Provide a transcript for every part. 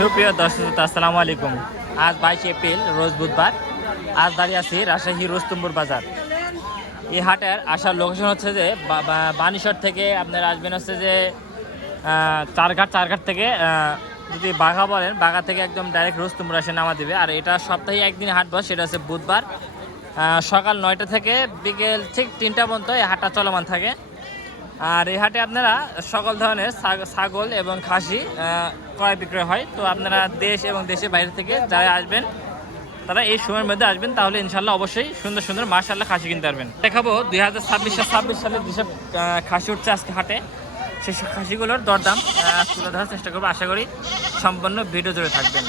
সুপ্রিয় দর্শক আসসালামু আলাইকুম। আজ 22 এপ্রিল রোজ বুধবার। আজ দাঁড়িয়ে আছি রাজশাহী রুস্তমপুর বাজার। এই হাটের আসার লোকেশন হচ্ছে যে বানিশর থেকে আপনারা আসবেন হচ্ছে যে চারঘাট থেকে যদি বাঘা বলেন, বাঘা থেকে একদম ডাইরেক্ট রুস্তমপুর এসে নামা দেবে। আর এটা সপ্তাহে একদিন হাট বসে, সেটা হচ্ছে বুধবার। সকাল 9টা থেকে বিকেল ঠিক 3টা পর্যন্ত এই হাটটা চলমান থাকে। আর এই হাটে আপনারা সকল ধরনের ছাগল এবং খাসি ক্রয় বিক্রয় হয়। তো আপনারা দেশ এবং দেশের বাইরে থেকে যারা আসবেন তারা এই সময়ের মধ্যে আসবেন, তাহলে ইনশাল্লাহ অবশ্যই সুন্দর সুন্দর মাশাআল্লাহ খাসি কিনতে পারবেন। দেখাবো 2026 সালে যেসব খাসি উঠছে আজকে হাটে, সেই খাসিগুলোর দরদাম তুলে ধরার চেষ্টা করবো। আশা করি সম্পূর্ণ ভিডিও জুড়ে থাকবেন।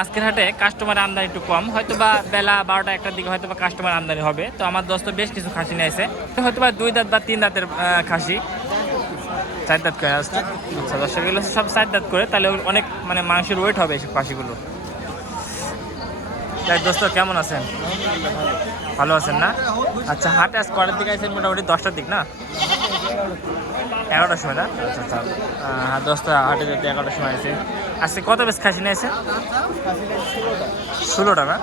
আজকের হাটে কাস্টমার আমদানি একটু কম, হয়তো বা বেলা 12টা 1টার দিকে হয়তো বা কাস্টমার আমদানি হবে। তো আমার দোস্ত বেশ কিছু খাসি নিয়েছে, হয়তো বা 2 দাঁত বা 3 দাঁতের খাসি, 4 দাঁত করে আসছে। আচ্ছা দর্শক, এগুলো সব 4 দাঁত করে, তাহলে অনেক মানে মাংসের ওয়েট হবে এইসব খাসিগুলো। তাই দোস্ত কেমন আছেন? ভালো আছেন না? আচ্ছা, হাটে আজ কটার দিকে আছেন? মোটামুটি 10টার দিক না, 11টার সময় না? আচ্ছা আচ্ছা, হ্যাঁ দোস্ত হাটে যেতে 11টার সময় আছে। আজকে কত বেশ খাসি নিয়েছে? 16টা না?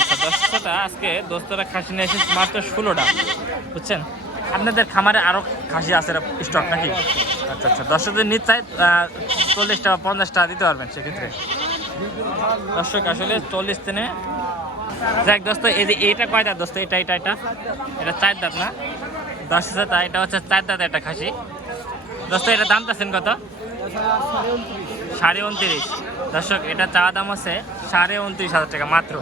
আচ্ছা দোস্তটা আজকে দোস্তরা খাসি নিয়েছে মাত্র 16টা, বুঝছেন? আপনাদের খামারে আরও খাসি আছে স্টক নাকি? আচ্ছা আচ্ছা, দর্শকদের নিতে চাই 40টা বা 50টা দিতে পারবেন সেক্ষেত্রে? দর্শক আসলে 40 দিনে যাক দোস্ত, এই যে এইটা কয় দাঁত দোস্ত? এটা 4 দাঁত না? 10,000, এটা হচ্ছে 4 দাঁত একটা খাসি। দোস্ত এটা দাম চাচ্ছেন কত? 29.5। দর্শক এটা চাওয়া দাম হচ্ছে 29,500 টাকা মাত্র।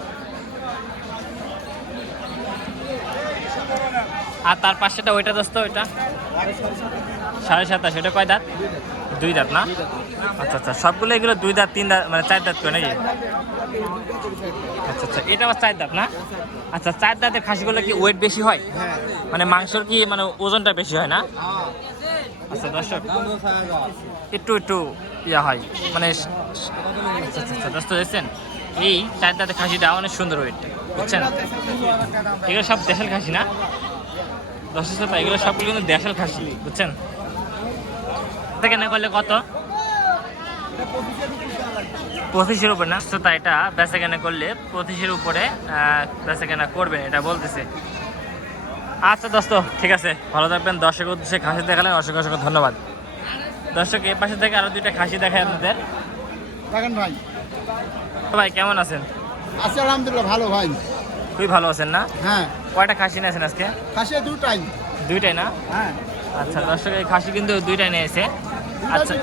আর তার পাশেটা ওইটা দোস্ত, ওইটা 27.5। এটা কয় দাঁত? 2 দাঁত না? আচ্ছা আচ্ছা, সবগুলো এগুলো 2 দাঁত 3 দাঁত মানে 4 দাঁত করে নাকি? আচ্ছা আচ্ছা, এটা আবার 4 দাঁত না? আচ্ছা, 4 দাঁতের খাসিগুলো কি ওয়েট বেশি হয়? মানে মাংসর কি মানে ওজনটা বেশি হয় না? আচ্ছা দর্শক, একটু ইয়া হয় মানে। আচ্ছা আচ্ছা দোস্ত দেখছেন, এই 4 দাঁতের খাসিটা অনেক সুন্দর ওয়েট, বুঝছেন? এগুলো সব দেশাল খাসি না? দর্শক এগুলো সবগুলো কিন্তু দেশাল খাসি, বুঝছেন? কেনা করলে কত? 25-এর উপরে না? তো এটা বেচা কেনা করলে 25-এর উপরে বেচা কেনা করবেন, এটা বলতেছে। আচ্ছা দোস্ত ঠিক আছে, ভালো থাকবেন। দর্শক উদ্দেশ্যে খাসি দেখালেন, অসংখ্য অসংখ্য ধন্যবাদ। দর্শক এই পাশে থেকে আরো 2টা খাসি দেখায় আপনাদের। দেখেন ভাই, ভাই কেমন আছেন? আছি আলহামদুলিল্লাহ, ভালো ভাই। খুবই ভালো আছেন না? হ্যাঁ, কয়টা খাসি নিয়েছেন আজকে? খাসি দুটাই। 2টাই না? হ্যাঁ, আচ্ছা দর্শক, এই খাসি কিন্তু 2টাই নিয়েছে। আচ্ছা,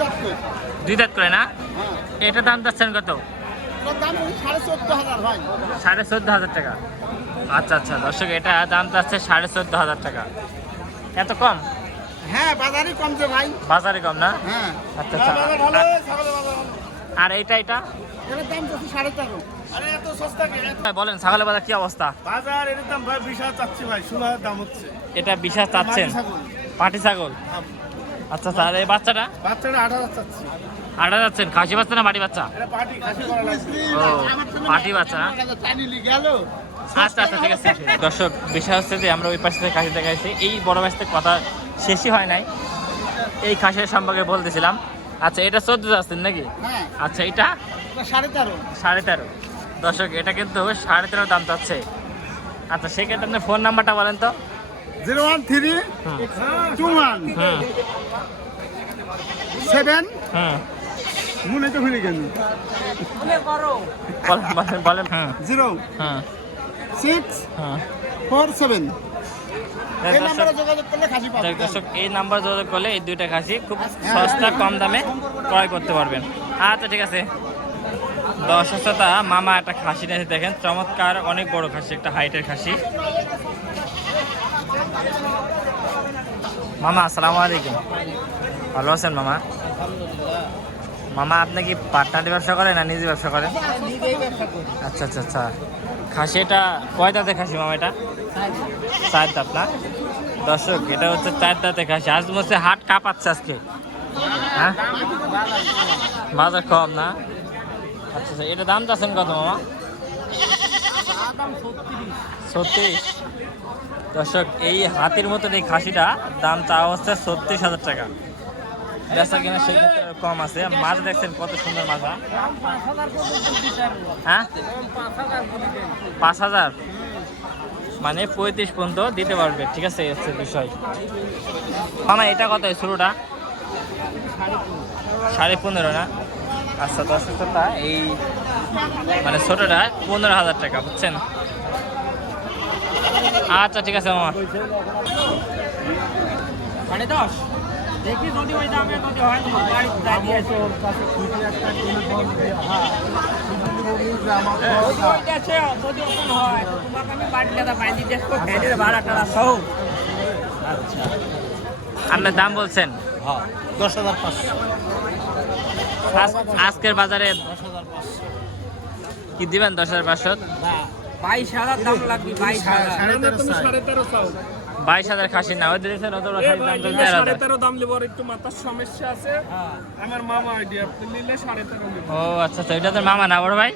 2 দাঁত করে না? এটা দাম চাচ্ছেন কত? দাম 14,500 ভাই। 14,500 টাকা। আচ্ছা আচ্ছা দর্শক, এটা দাম চাচ্ছে 14,500 টাকা। এত কম? হ্যাঁ, বাজারে কমছে ভাই। বাজারে কম না? হ্যাঁ, আচ্ছা আচ্ছা। আর এটা এটার দাম তো 13.5। আরে এত সস্তা কেন? বলেন, ছাগলের বাজার কি অবস্থা? বাজার এর দাম ভাই 20,000 চাচ্ছি ভাই, 16,000 দাম হচ্ছে। এটা 20,000 চাচ্ছেন? পাটি ছাগল? আচ্ছা আচ্ছা, আর এই বাচ্চাটা? বাচ্চাটা 8,000 চাচ্ছি। 8,000 যাচ্ছেন? খাসি বাচ্চা না বাড়ি বাচ্চা? এটা পাটি খাসি করা লাগবে। ও পাটি বাচ্চা না? টাইনি গেল। আচ্ছা আচ্ছা ঠিক আছে। দর্শক বিষয় হচ্ছে যে আমরা ওই পাশ থেকে খাসি দেখাইছি, এই বড় পাশ থেকে কথা শেষই হয় নাই, এই খাসির সম্পর্কে বলতেছিলাম। আচ্ছা, এটা 14 যাচ্ছেন নাকি? হ্যাঁ, আচ্ছা, এটা 13.5। 13.5। দর্শক এটা কিন্তু 13.5 দাম চাচ্ছে। আচ্ছা, সেক্ষেত্রে আপনার ফোন নাম্বারটা বলেন তো। 013 21 হুম 7 হুম মনে তো ভুলে গেল। বলেন বলেন। হুম 0 হুম 6 হুম 4 7। এই নম্বরে যোগাযোগ করলে খাসি পাবেন। দর্শক এই নাম্বার যোগাযোগ করলে এই 2টা খাসি খুব সস্তা কম দামে ক্রয় করতে পারবেন। আচ্ছা ঠিক আছে। দর্শকতা মামা একটা খাসি নিয়ে দেখেন, চমৎকার অনেক বড় খাসি, একটা হাইটের খাসি। মামা আসসালামু আলাইকুম, ভালো আছেন মামা? মামা আপনি কি পার্টনারি ব্যবসা করেন না নিজে ব্যবসা করেন? আচ্ছা আচ্ছা আচ্ছা, খাসি এটা কয় দাঁতের খাসি মামা? এটা 4 দাঁত না? দর্শক এটা হচ্ছে 4 দাঁতের খাসি। আজ বলছে হাট কাঁপাচ্ছে আজকে, হ্যাঁ বাজার কম না? আচ্ছা আচ্ছা, এটা দাম চাচ্ছেন কত মামা? 36। দর্শক এই হাতির মতন এই খাসিটা দাম চাওয়া হচ্ছে 36,000 টাকা। বেচা কিনা সেক্ষেত্রে কম আছে। মাছ দেখছেন কত সুন্দর মাজা। হ্যাঁ 5,000 মানে 35 পর্যন্ত দিতে পারবে, ঠিক আছে, এই হচ্ছে বিষয়। মামা এটা কত শুরুটা? 15.5 না? আচ্ছা দর্শকটা এই মানে ছোটটা 15,000 টাকা, বুঝছেন? আচ্ছা ঠিক আছে মামা। 10.5 দেখি যদি ওই দামে যদি হয় তো গাড়ি যাই দিয়ে আসো। যদি ওপেন হয় তো তোমাকে আমি বাড়ি লেদা বাইন্দি দেখবো খেয়ে ভাড়াটা সহ। আচ্ছা আপনার দাম বলছেন? হ্যাঁ 10,500। আজকের বাজারে 10,500 কি দিবেন? 10,500। 22,000 দাম লাগবে। 22,000 22,000 খাসি না ওই দিয়েছেন অত খাসি দাম তো 13,000। 13.5 দাম লিব, আর একটু মাথার সমস্যা আছে। আমার মামা আইডিয়া আপনি নিলে 13.5 লিব। ও আচ্ছা আচ্ছা, এটা তো মামা না বড় ভাই?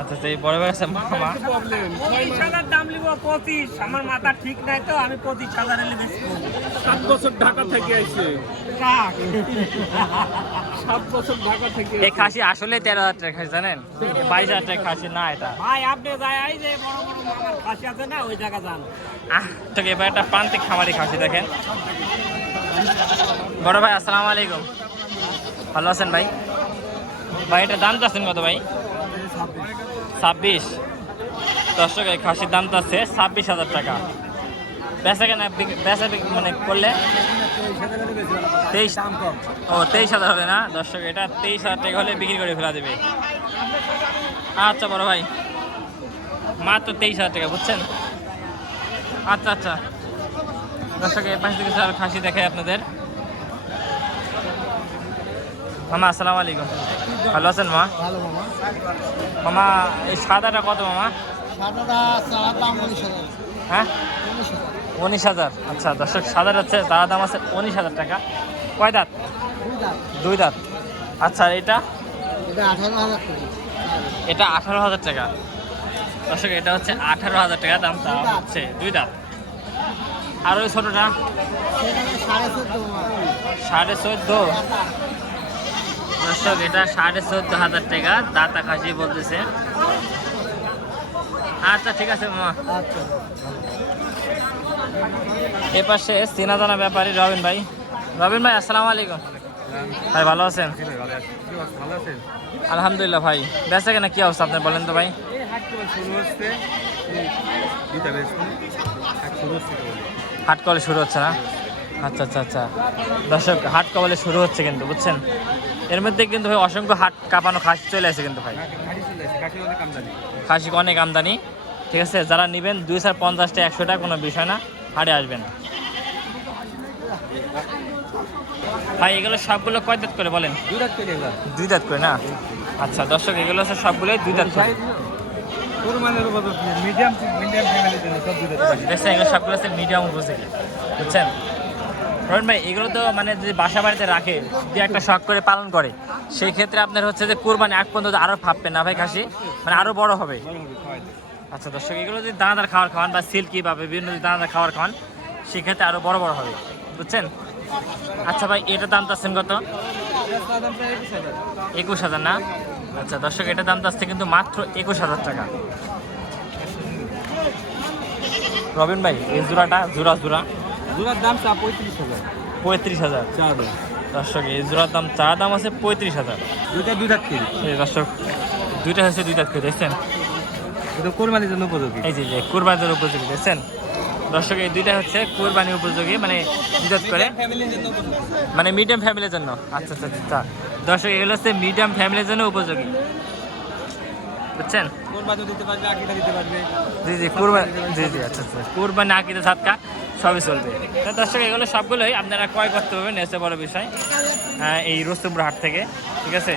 আচ্ছা আচ্ছা, এই বড় ভাই আছে মামা। প্রবলেম 22,000 দাম লিব 25। আমার মাথা ঠিক নাই তো আমি 25,000 এলে বেশি 7 বছর ঢাকা থেকে আইছে। রাখ 7 বছর ঢাকা থেকে এই খাসি আসলে 13,000 টাকা খাসি, জানেন? 22,000 টাকা খাসি না এটা। ভাই আপনি যাই এই যে বড় বড় মামার খাসি আছে না ওই জায়গা যান। তো এবার একটা প্রান্তিক খামারি খাসি দেখেন। বড় ভাই আসসালামু আলাইকুম, ভালো আছেন ভাই? ভাই এটা দাম চাচ্ছেন কত ভাই? 26। দর্শক এই খাসির দাম চাচ্ছে 26,000 টাকা। বেচা কেনা বেচা মানে করলে 23। ও 23,000 হবে না দর্শক? এটা 23,000 টাকা হলে বিক্রি করে ফেলা দেবে। আচ্ছা বড় ভাই, মাত্র 23,000 টাকা, বুঝছেন? আচ্ছা আচ্ছা দর্শক এই পাশে থেকে স্যার খাসি দেখাই আপনাদের। মামা আসসালামু আলাইকুম, ভালো আছেন মা? ভালো মামা। মামা এই সাদাটা কত মামা? সাদাটা চাওয়ার দাম 19,000। হ্যাঁ 19,000। আচ্ছা দর্শক সাদার হচ্ছে তার দাম আছে 19,000 টাকা। কয় দাঁত? 2 দাঁত। আচ্ছা এটা? এটা 18,000 টাকা। এটা 18,000 টাকা। দর্শক এটা হচ্ছে 18,000 টাকা দাম, তা হচ্ছে 2 দাঁত। আর ওই ছোটোটা? সেটা 14.5 মামা। 14.5। দর্শক এটা 14,500 টাকা দাতা খাসি বলতেছে। আচ্ছা ঠিক আছে মামা। আচ্ছা এ পাশে চেনা জানা ব্যাপারী রবিন ভাই। রবিন ভাই আসসালামু আলাইকুম ভাই, ভালো আছেন? ভালো আছেন? আলহামদুলিল্লাহ ভাই। বেচা কেনা কি অবস্থা আপনার বলেন তো ভাই? এই হাট কল শুরু হচ্ছে, এই দুইটা বেশ হাট শুরু হচ্ছে। হাট কলে শুরু হচ্ছে না? আচ্ছা আচ্ছা আচ্ছা দর্শক হাট কবলে শুরু হচ্ছে কিন্তু, বুঝছেন? এর মধ্যে কিন্তু ভাই অসংখ্য হাট কাঁপানো খাসি চলে আসে কিন্তু ভাই। গাড়ি চলে আসে, গাড়ি অনেক আমদানি। খাসি অনেক আমদানি, ঠিক আছে? যারা নেবেন 250 টাকা 100 টাকা কোনো বিষয় না, হাটে আসবেন ভাই। এগুলো সবগুলো কয় দাঁত করে বলেন? 2 দাঁত করে এগুলা। 2 দাঁত করে না? আচ্ছা দর্শক এগুলো হচ্ছে সবগুলোই 2 দাঁত করে। কুরবানির উপর মিডিয়াম ফ্যামিলির জন্য সব 2 দাঁত। দেখছেন এগুলো সবগুলো হচ্ছে মিডিয়াম উপযোগী, বুঝছেন? রহিন ভাই এগুলো তো মানে যদি বাসা বাড়িতে রাখে, যদি একটা শখ করে পালন করে, সেই ক্ষেত্রে আপনার হচ্ছে যে কুরবানি আগ পর্যন্ত আরও ভাববে না ভাই খাসি, মানে আরও বড় হবে। আচ্ছা দর্শক এগুলো যদি দানাদার খাবার খাওয়ান বা সিল্কি বা বিভিন্ন যদি দানাদার খাবার খাওয়ান, সেক্ষেত্রে আরও বড় বড় হবে, বুঝছেন? আচ্ছা ভাই এটার দাম চাচ্ছেন কত? 21,000 না? আচ্ছা দর্শক এটার দাম চাচ্ছে কিন্তু মাত্র 21,000 টাকা। রবিন ভাই এই জোড়াটা জোড়ার দাম 35,000। 35,000। দর্শক এই জোড়ার দাম চা দাম আছে 35,000। দুইটা 2 দাঁত করে। এই দর্শক দুইটা হচ্ছে 2 দাঁত করে, দেখছেন? এটা কুরবানির জন্য উপযোগী। এই যে কুরবানির উপযোগী, দেখছেন দর্শক? এই দুইটা হচ্ছে কুরবানি উপযোগী, মানে 2 দাঁত করে, ফ্যামিলির জন্য উপযোগী। মানে মিডিয়াম ফ্যামিলির জন্য। আচ্ছা আচ্ছা আচ্ছা দর্শক এগুলো হচ্ছে মিডিয়াম ফ্যামিলির জন্য উপযোগী, বুঝছেন? কুরবানি দিতে পারবে, আকিদা দিতে পারবে। জি জি কুরবানি, জি জি আচ্ছা আচ্ছা কুরবানি আকিদা সাদকা সবই চলবে। তো দর্শক এগুলো সবগুলোই আপনারা ক্রয় করতে পারবেন, এসে বড় বিষয় এই রুস্তমপুর হাট থেকে, ঠিক আছে?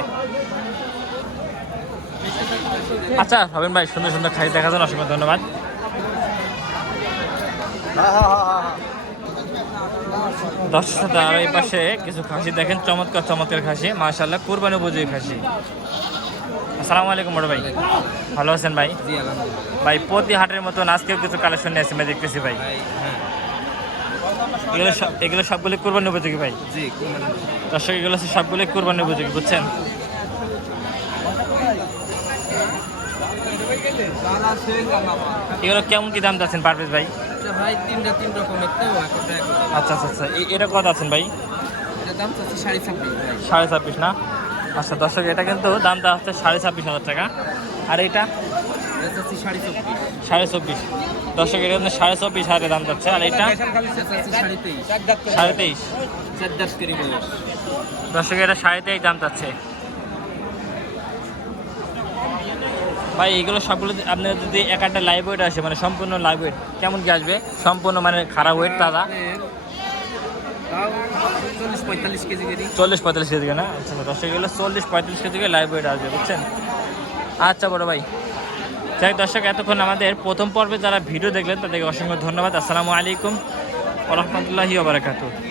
আচ্ছা রবিন ভাই সুন্দর সুন্দর খাই দেখার জন্য অসংখ্য ধন্যবাদ। দর্শক আর এই পাশে কিছু খাসি দেখেন, চমৎকার চমৎকার খাসি, মাশাআল্লাহ কুরবানি উপযোগী খাসি। আসসালামু আলাইকুম বড় ভাই, ভালো আছেন ভাই? জি আলহামদুলিল্লাহ ভাই প্রতি হাটের মতন আজকেও কিছু কালেকশন নিয়ে আসছে দেখতেছি ভাই। ভাই। হ্যাঁ এগুলো সবগুলো কোরবানি উপযোগী ভাই। জি দর্শক এগুলো হচ্ছে সবগুলো কোরবানি উপযোগী, বুঝছেন? এগুলো কেমন কি দাম যাচ্ছেন পারভেজ ভাই? ভাই তিন রকমের তো আচ্ছা আচ্ছা আচ্ছা, এটা কত আছেন ভাই? এটা দাম চাচ্ছি 26.5 ভাই। 26.5 না? আচ্ছা দর্শক, এটা কিন্তু দামটা হচ্ছে 26,500 টাকা। আর এটা এটা চাচ্ছি 24.5। 24.5। দর্শক এটা কিন্তু 24.5 দাম যাচ্ছে। আর এটা এটা চাচ্ছি 23.5। 23.5। 4 দাঁত করে বয়স। দর্শক এটা 23.5 দাম যাচ্ছে ভাই। এগুলো সবগুলো আপনার যদি এক একটা লাইভ ওয়েট আসে, মানে সম্পূর্ণ লাইভ ওয়েট, কেমন কি আসবে? সম্পূর্ণ মানে খারাপ ওয়েট তাজা তাও 40-45 কেজি করে। 40-45 কেজি না? আচ্ছা দর্শক এগুলো 40-45 কেজি লাইভ ওয়েট আসবে, বুঝছেন? আচ্ছা বড় ভাই, যাই দর্শক, এতক্ষণ আমাদের প্রথম পর্বে যারা ভিডিও দেখলেন তাদেরকে অসংখ্য ধন্যবাদ। আসসালামু আলাইকুম ওয়া রাহমাতুল্লাহি ওয়া বারাকাতুহু।